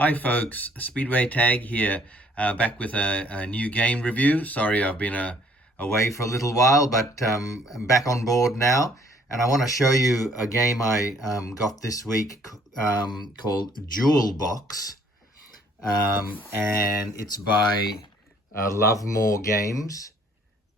Hi folks, Speedway Tag here, back with a new game review. Sorry I've been away for a little while, but I'm back on board now. And I want to show you a game I got this week called Jewel Box. And it's by Lovemore Games.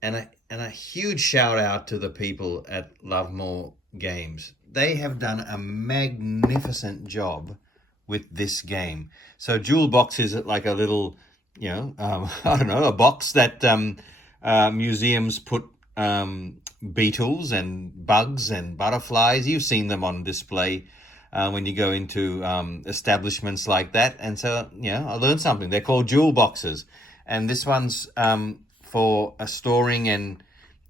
And a huge shout out to the people at Lovemore Games. They have done a magnificent job with this game. So Jewel Box is like a little, I don't know, a box that museums put beetles and bugs and butterflies. You've seen them on display when you go into establishments like that. And so, I learned something. They're called jewel boxes. And this one's for storing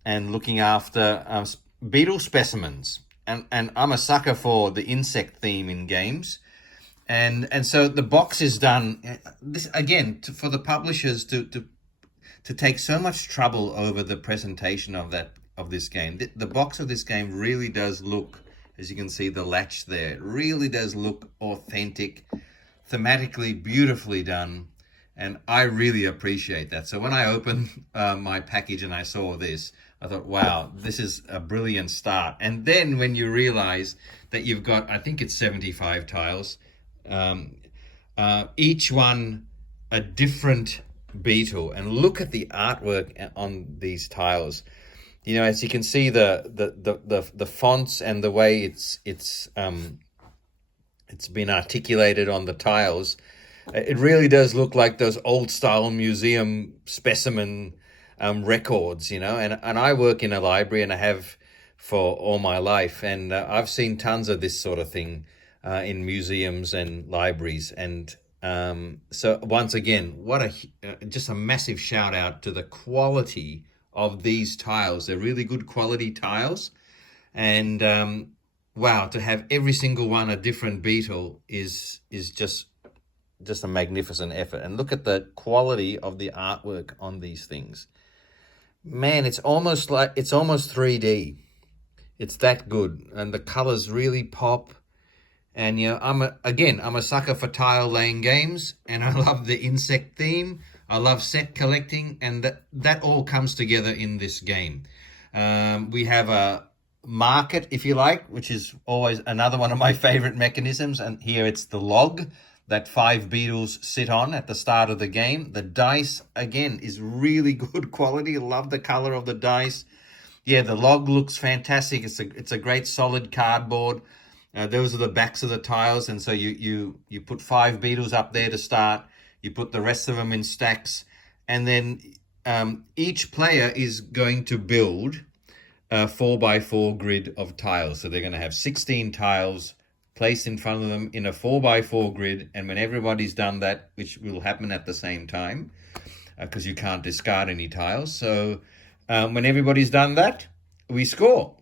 and looking after beetle specimens. And I'm a sucker for the insect theme in games. And so the box is done this again for the publishers to take so much trouble over the presentation of this game. The box of this game really does look, as you can see the latch there, it really does look authentic, thematically beautifully done, and I really appreciate that. So when I opened my package and I saw this, I thought, wow, this is a brilliant start. And then when you realize that you've got, I think it's 75 tiles, each one a different beetle, and look at the artwork on these tiles. As you can see the fonts and the way it's been articulated on the tiles, it really does look like those old style museum specimen records, and I work in a library, and I have for all my life, and I've seen tons of this sort of thing in museums and libraries. And so once again, just a massive shout out to the quality of these tiles. They're really good quality tiles, and wow, to have every single one a different beetle is just a magnificent effort. And look at the quality of the artwork on these things. Man, it's almost 3D. It's that good, and the colors really pop. And I'm a sucker for tile laying games, and I love the insect theme. I love set collecting, and that all comes together in this game. We have a market, if you like, which is always another one of my favorite mechanisms. And here it's the log that 5 beetles sit on at the start of the game. The dice, again, is really good quality. I love the color of the dice. Yeah, the log looks fantastic. It's a great solid cardboard. Those are the backs of the tiles, and so you put 5 beetles up there to start. You put the rest of them in stacks, and then each player is going to build a 4x4 grid of tiles. So they're going to have 16 tiles placed in front of them in a 4x4 grid, and when everybody's done that, which will happen at the same time, because you can't discard any tiles. So when everybody's done that, we score.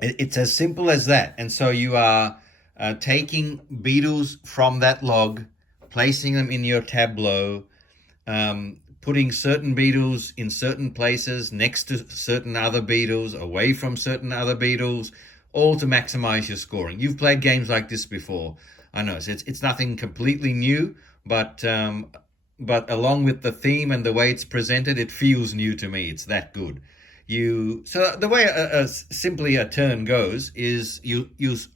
It's as simple as that. And so you are taking beetles from that log, placing them in your tableau, putting certain beetles in certain places next to certain other beetles, away from certain other beetles, all to maximize your scoring. You've played games like this before. I know it's nothing completely new, but along with the theme and the way it's presented, it feels new to me. It's that good. So the way simply a turn goes is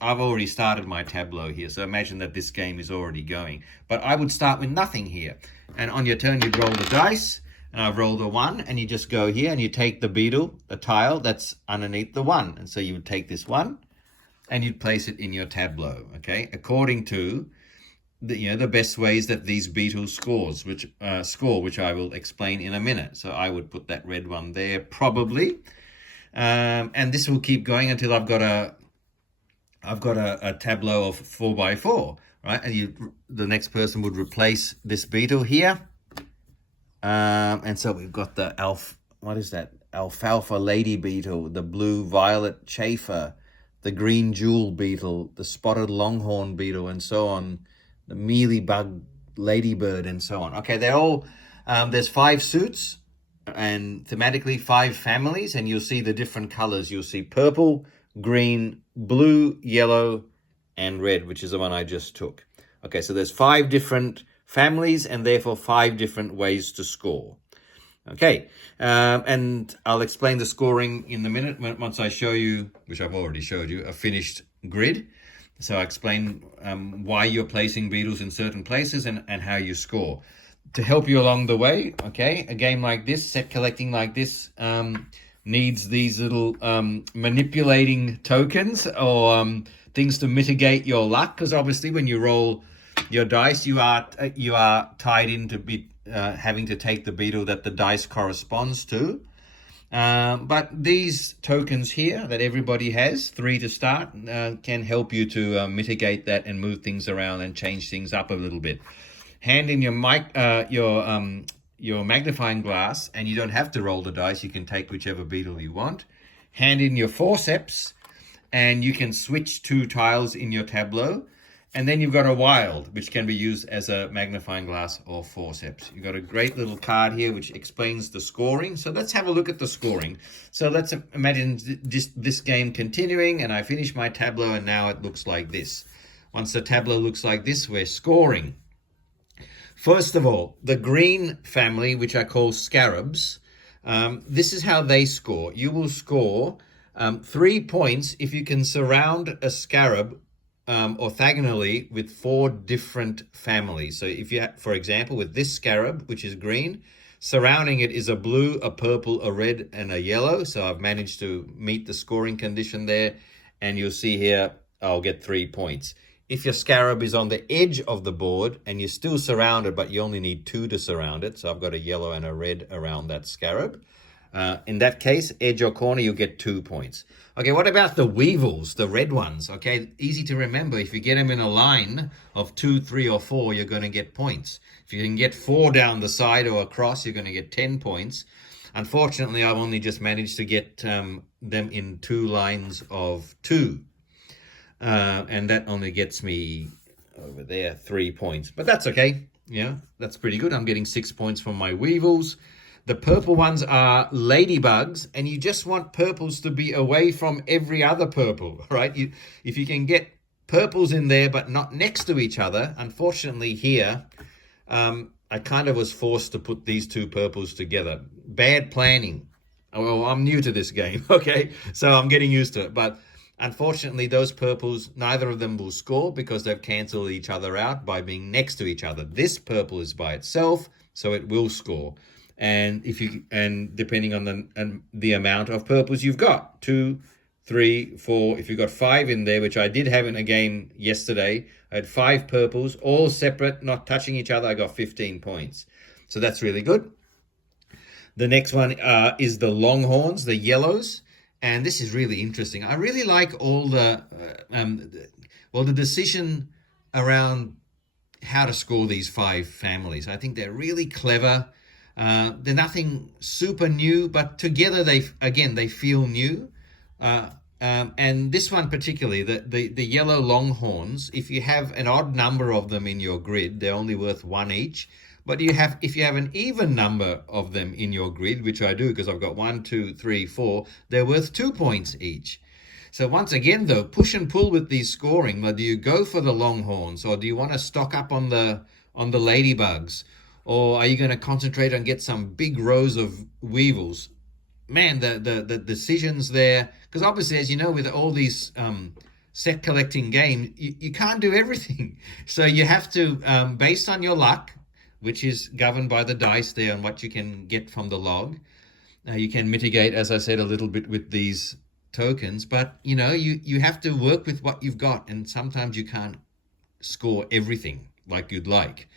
I've already started my tableau here, so imagine that this game is already going. But I would start with nothing here, and on your turn you'd roll the dice, and I've rolled a 1, and you just go here and you take the beetle, the tile that's underneath the 1, and so you would take this 1 and you'd place it in your tableau, okay, according to the best ways that these beetles score, which I will explain in a minute. So I would put that red one there probably, and this will keep going until I've got a tableau of 4x4, right? And the next person would replace this beetle here, and so we've got the alfalfa lady beetle, the blue violet chafer, the green jewel beetle, the spotted longhorn beetle, and so on. The mealybug ladybird, and so on. Okay, they're all, there's 5 suits, and thematically 5 families, and you'll see the different colors. You'll see purple, green, blue, yellow, and red, which is the one I just took. Okay, so there's 5 different families and therefore 5 different ways to score. Okay, and I'll explain the scoring in a minute once I show you, which I've already showed you, a finished grid. So I explain why you're placing beetles in certain places and how you score. To help you along the way, okay, a game like this, set collecting like this, needs these little manipulating tokens or things to mitigate your luck, because obviously when you roll your dice, you are tied into having to take the beetle that the dice corresponds to. But these tokens here that everybody has, 3 to start, can help you to mitigate that and move things around and change things up a little bit. Hand in your magnifying glass, and you don't have to roll the dice. You can take whichever beetle you want. Hand in your forceps, and you can switch 2 tiles in your tableau. And then you've got a wild, which can be used as a magnifying glass or forceps. You've got a great little card here which explains the scoring. So let's have a look at the scoring. So let's imagine this game continuing, and I finish my tableau, and now it looks like this. Once the tableau looks like this, we're scoring. First of all, the green family, which I call scarabs, this is how they score. You will score 3 points if you can surround a scarab orthogonally with 4 different families. So if you, for example, with this scarab, which is green, surrounding it is a blue, a purple, a red, and a yellow. So I've managed to meet the scoring condition there. And you'll see here, I'll get 3 points. If your scarab is on the edge of the board and you're still surrounded, but you only need 2 to surround it. So I've got a yellow and a red around that scarab. In that case, edge or corner, you'll get 2 points. Okay, what about the weevils, the red ones? Okay, easy to remember. If you get them in a line of 2, 3, or 4, you're going to get points. If you can get 4 down the side or across, you're going to get 10 points. Unfortunately, I've only just managed to get them in 2 lines of 2. And that only gets me over there 3 points. But that's okay. Yeah, that's pretty good. I'm getting 6 points from my weevils. The purple ones are ladybugs, and you just want purples to be away from every other purple, right? If you can get purples in there but not next to each other, unfortunately here, I kind of was forced to put these 2 purples together. Bad planning. Well, I'm new to this game, okay? So I'm getting used to it. But unfortunately, those purples, neither of them will score because they've canceled each other out by being next to each other. This purple is by itself, so it will score. And depending on the amount of purples you've got, 2, 3, 4. If you've got 5 in there, which I did have in a game yesterday, I had 5 purples, all separate, not touching each other. I got 15 points. So that's really good. The next one is the longhorns, the yellows. And this is really interesting. I really like all the decision around how to score these 5 families. I think they're really clever. They're nothing super new, but together they feel new. And this one particularly, the yellow longhorns, if you have an odd number of them in your grid, they're only worth 1 each. But if you have an even number of them in your grid, which I do because I've got 1, 2, 3, 4, they're worth 2 points each. So once again, though, push and pull with these scoring. But do you go for the longhorns, or do you want to stock up on the ladybugs? Or are you going to concentrate on get some big rows of weevils? Man, the decisions there, because obviously, as you know, with all these set collecting games, you can't do everything. So you have to, based on your luck, which is governed by the dice there and what you can get from the log, you can mitigate, as I said, a little bit with these tokens. But, you have to work with what you've got. And sometimes you can't score everything like you'd like.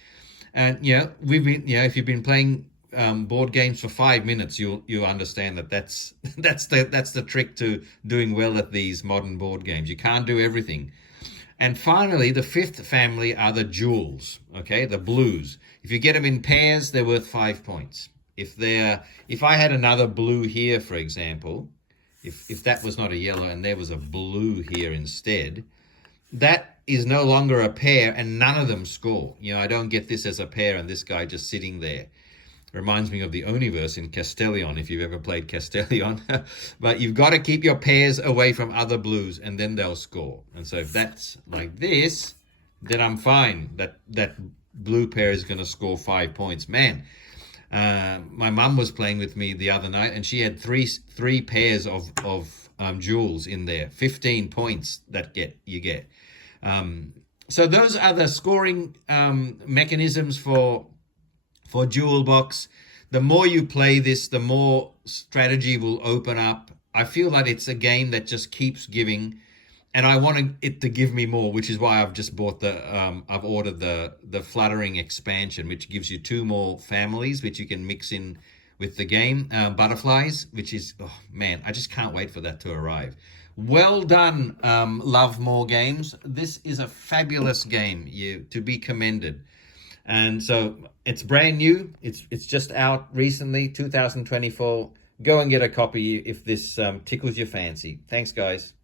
And if you've been playing board games for 5 minutes, you'll understand that's the trick to doing well at these modern board games. You can't do everything. And finally, the 5th family are the jewels. Okay, the blues. If you get them in pairs, they're worth 5 points. If I had another blue here, for example, if that was not a yellow and there was a blue here instead, that is no longer a pair and none of them score. I don't get this as a pair and this guy just sitting there. Reminds me of the Universe in Castellion, if you've ever played Castellion. But you've got to keep your pairs away from other blues and then they'll score. And so if that's like this, then I'm fine. That blue pair is going to score 5 points. Man, my mum was playing with me the other night, and she had three pairs of jewels in there. 15 points that you get. So those are the scoring mechanisms for Jewel Box. The more you play this, the more strategy will open up. I feel that it's a game that just keeps giving, and I want it to give me more, which is why I've just bought I've ordered the Fluttering expansion, which gives you 2 more families, which you can mix in with the game. Butterflies, which is, oh man, I just can't wait for that to arrive. Well done, Love More Games. This is a fabulous game, to be commended. And so it's brand new. It's just out recently, 2024. Go and get a copy if this tickles your fancy. Thanks, guys.